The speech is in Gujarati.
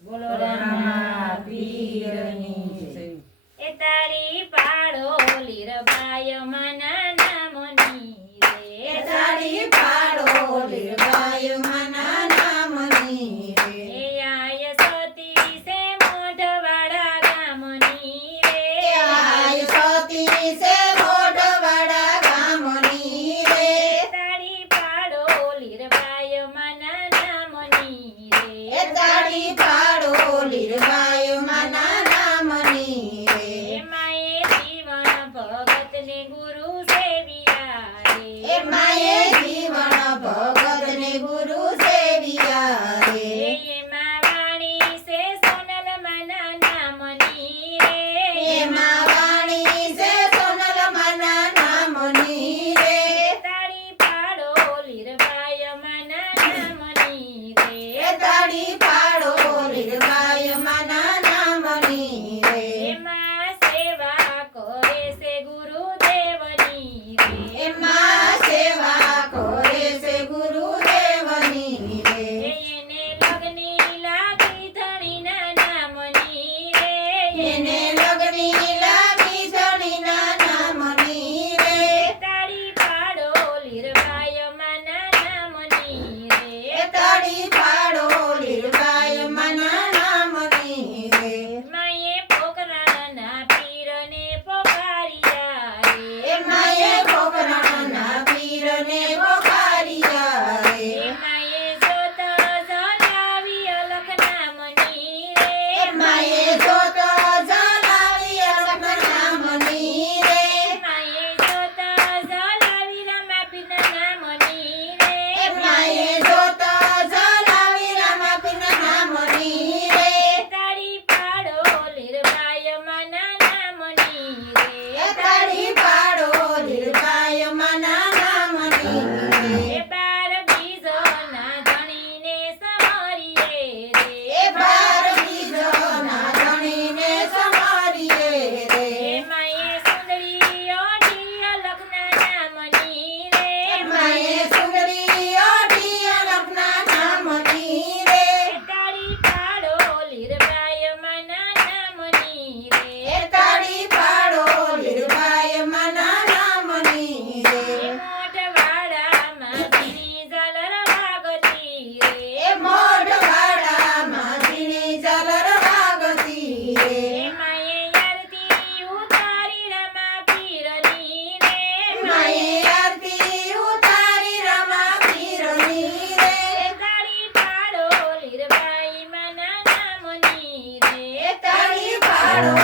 બોલો રામા પીરની જય। એ તાળી પાડો લીરબાય મના નામની રે। એ તાળી પાડો લીરબાય મના નામની રે। એ આય સતી સે મોઢવાડા ગામની રે। આય સતી સે મોઢવાડા ગામની રે। એ તાળી પાડો લીરબાય મના નામની રે। એ તાળી પાડો લીરબાય મના નામની રે। એ માએ જીવન ભગતને ગુરુ સેવિયા રે। એ માએ જીવન ભગતને ગુરુ સેવિયા રે। એમાં વાણી છે સોનલ મના નામની રે। એમાં વાણી છે સોનલ મના નામની રે। એ તાળી પાડો લીરબાય મના નામની રે। એ તાળી પાડો લીરબાય મના નામની રે। એમાં સેવા કરે છે ગુરુદેવની રે। એમાં સેવા કરે છે ગુરુદેવની રે। એને લગની લાગી ધણીના નામની રે। એને લગની લાગી ધણીના નામની રે। એ તાળી પાડો લીરબાય મના નામની રે। એ તાળી પાડો લીરબાય મના નામની રે। માએ પોકરાના પીરને પોકાર્યા રે। એ માએ પોકરણના પીરને પોકાર્યા રે। એ માએ જોત જલાવી અલખ નામની રે। એ માએ જોત જલાવી અલખ નામની રે। એ માએ જોત જલાવી રમાપીના નામની રે। એ માએ જોત જલાવી રમાપીના નામની રે। એ તાળી પાડો લીરબાય મના નામની રે। એ તાળી પાડો લીરબાય મના નામની રે। એ બાર બીજોના ધણીને સમરીએ રે। એ બાર બીજોના ધણીને સમારીએ રે। એ માએ સુંદરી ઓઢી અલખના નામની રે। એ માએ સુંદરી ઓઢી અલખના નામની રે। એ તાળી પાડો લીરબાય મના નામની રે। એ તાળી પાડો લીરબાય મના નામની રે। એ મોઢવાડામાં ઝીણી ઝાલર વાગતી રે। એ મોઢવાડામાં ઝીણી ઝાલર વાગતી રે। એ માએ આરતી ઉતારી રમા પીરની રે। એ માએ આરતી ઉતારી રમા પીરની રે। એ તાળી પાડો લીરબાઈ મના નામની રે। એ તાળી પાડો